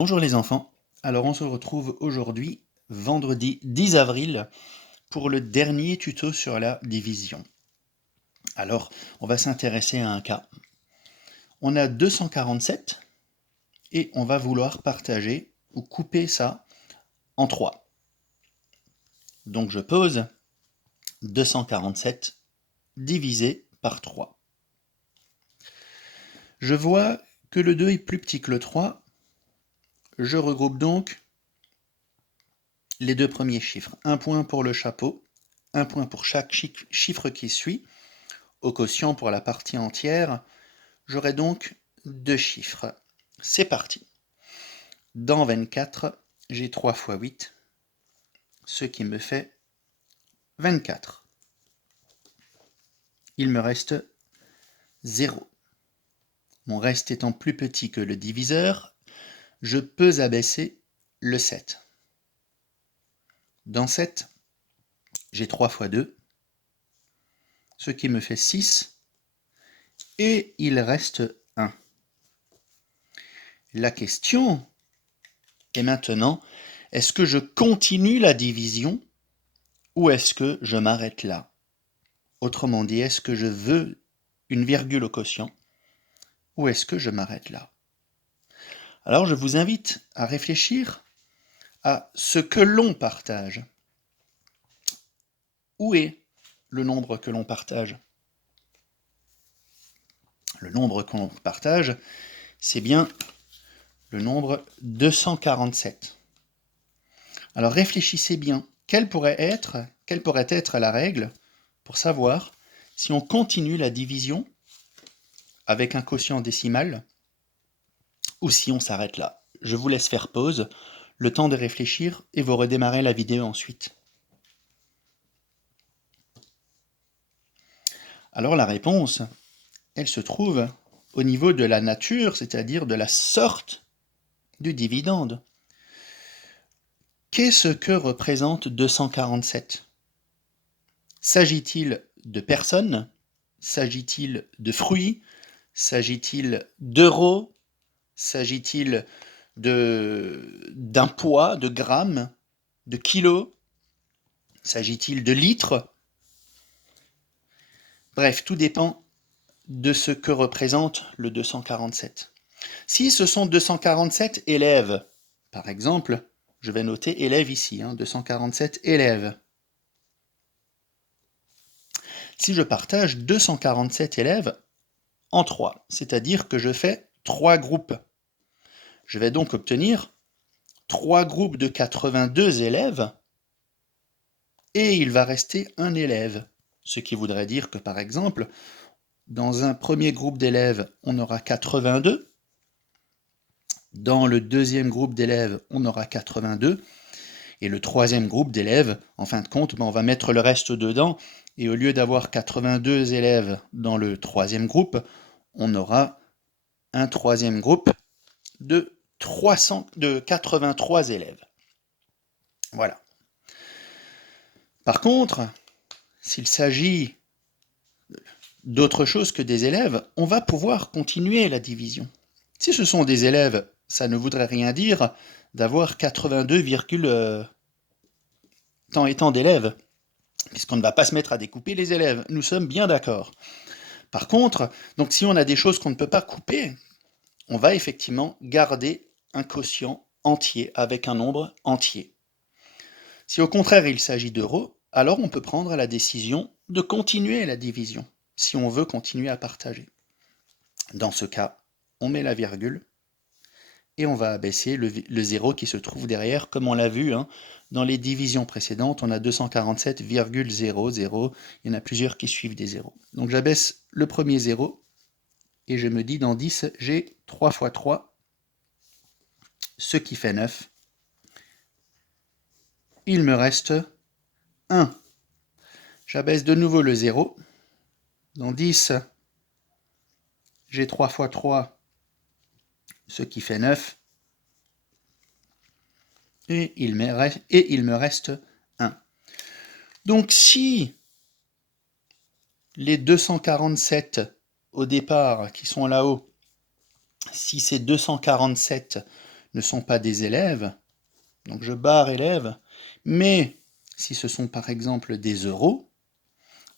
Bonjour les enfants, alors on se retrouve aujourd'hui, vendredi 10 avril, pour le dernier tuto sur la division. Alors, on va s'intéresser à un cas. On a 247 et on va vouloir partager ou couper ça en 3. Donc je pose 247 divisé par 3. Je vois que le 2 est plus petit que le 3. Je regroupe donc les deux premiers chiffres. Un point pour le chapeau, un point pour chaque chiffre qui suit. Au quotient pour la partie entière, j'aurai donc deux chiffres. C'est parti. Dans 24, j'ai 3 fois 8, ce qui me fait 24. Il me reste 0. Mon reste étant plus petit que le diviseur, je peux abaisser le 7. Dans 7, j'ai 3 fois 2, ce qui me fait 6, et il reste 1. La question est maintenant, est-ce que je continue la division ou est-ce que je m'arrête là? Autrement dit, est-ce que je veux une virgule au quotient ou est-ce que je m'arrête là? Alors je vous invite à réfléchir à ce que l'on partage. Où est le nombre que l'on partage? Le nombre qu'on partage, c'est bien le nombre 247. Alors réfléchissez bien, quelle pourrait être la règle pour savoir si on continue la division avec un quotient décimal ou si on s'arrête là. Je vous laisse faire pause, le temps de réfléchir et vous redémarrez la vidéo ensuite. Alors la réponse, elle se trouve au niveau de la nature, c'est-à-dire de la sorte du dividende. Qu'est-ce que représente 247? S'agit-il de personnes? S'agit-il de fruits? S'agit-il d'euros? S'agit-il d'un poids, de grammes, de kilos? S'agit-il de litres? Bref, tout dépend de ce que représente le 247. Si ce sont 247 élèves, par exemple, je vais noter élèves ici, 247 élèves. Si je partage 247 élèves en 3, c'est-à-dire que je fais 3 groupes, je vais donc obtenir 3 groupes de 82 élèves et il va rester un élève. Ce qui voudrait dire que, par exemple, dans un premier groupe d'élèves, on aura 82. Dans le deuxième groupe d'élèves, on aura 82. Et le troisième groupe d'élèves, en fin de compte, on va mettre le reste dedans. Et au lieu d'avoir 82 élèves dans le troisième groupe, on aura un troisième groupe de 83 élèves. Voilà. Par contre, s'il s'agit d'autre chose que des élèves, on va pouvoir continuer la division. Si ce sont des élèves, ça ne voudrait rien dire d'avoir 82, tant et tant d'élèves, puisqu'on ne va pas se mettre à découper les élèves. Nous sommes bien d'accord. Par contre, donc si on a des choses qu'on ne peut pas couper, on va effectivement garder un quotient entier avec un nombre entier. Si au contraire il s'agit d'euros, alors on peut prendre la décision de continuer la division, si on veut continuer à partager. Dans ce cas, on met la virgule et on va abaisser le 0 qui se trouve derrière, comme on l'a vu dans les divisions précédentes, on a 247,00, il y en a plusieurs qui suivent des zéros. Donc j'abaisse le premier 0 et je me dis dans 10, j'ai 3 fois 3, ce qui fait 9. Il me reste 1. J'abaisse de nouveau le 0. Dans 10, j'ai 3 fois 3, ce qui fait 9. Et il me reste 1. Donc si les 247 au départ qui sont là-haut, si ces 247 ne sont pas des élèves, donc je barre élèves, mais si ce sont par exemple des euros,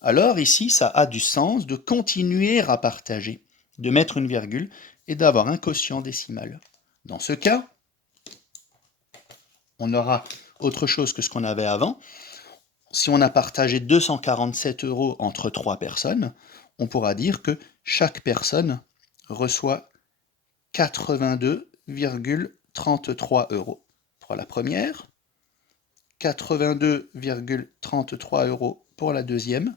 alors ici ça a du sens de continuer à partager, de mettre une virgule et d'avoir un quotient décimal. Dans ce cas, on aura autre chose que ce qu'on avait avant. Si on a partagé 247 € entre 3 personnes, on pourra dire que chaque personne reçoit 82,33 € pour la première, 82,33 € pour la deuxième,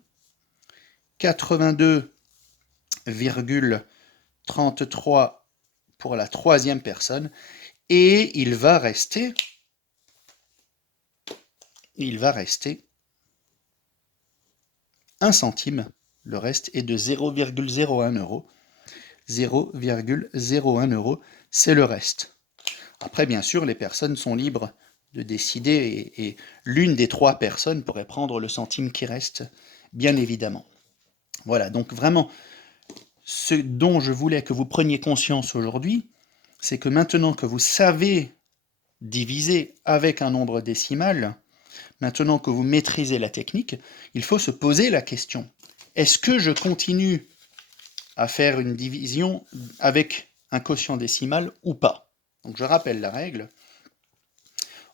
82,33 pour la troisième personne, et il va rester 1 centime, le reste est de 0,01 €. 0,01 €, c'est le reste. Après, bien sûr, les personnes sont libres de décider et l'une des 3 personnes pourrait prendre le centime qui reste, bien évidemment. Voilà, donc vraiment, ce dont je voulais que vous preniez conscience aujourd'hui, c'est que maintenant que vous savez diviser avec un nombre décimal, maintenant que vous maîtrisez la technique, il faut se poser la question. Est-ce que je continue à faire une division avec un quotient décimal ou pas? Donc je rappelle la règle.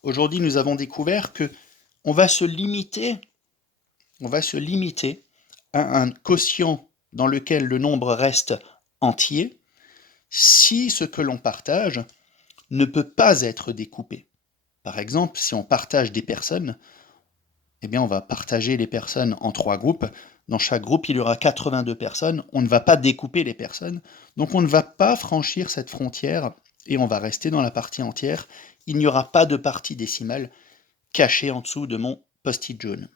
Aujourd'hui, nous avons découvert que on va se limiter à un quotient dans lequel le nombre reste entier si ce que l'on partage ne peut pas être découpé. Par exemple, si on partage des personnes, eh bien on va partager les personnes en 3 groupes. Dans chaque groupe, il y aura 82 personnes. On ne va pas découper les personnes, donc on ne va pas franchir cette frontière et on va rester dans la partie entière. Il n'y aura pas de partie décimale cachée en dessous de mon post-it jaune.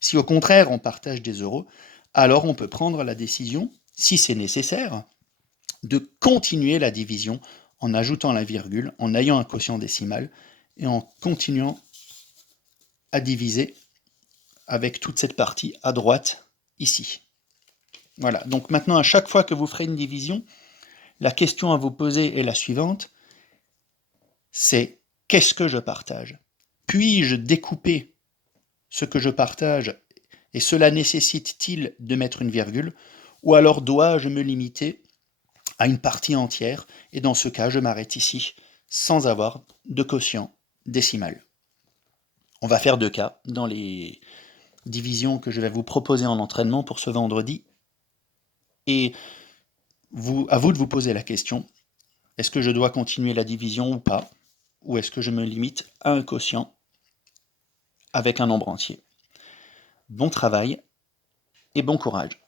Si au contraire on partage des euros, alors on peut prendre la décision, si c'est nécessaire, de continuer la division en ajoutant la virgule, en ayant un quotient décimal et en continuant à diviser avec toute cette partie à droite ici. Voilà, donc maintenant à chaque fois que vous ferez une division, la question à vous poser est la suivante, c'est qu'est-ce que je partage? Puis-je découper ce que je partage et cela nécessite-t-il de mettre une virgule? Ou alors dois-je me limiter à une partie entière et dans ce cas je m'arrête ici sans avoir de quotient décimal. On va faire 2 cas dans les divisions que je vais vous proposer en entraînement pour ce vendredi. Et à vous de vous poser la question, est-ce que je dois continuer la division ou pas? Ou est-ce que je me limite à un quotient avec un nombre entier? Bon travail et bon courage.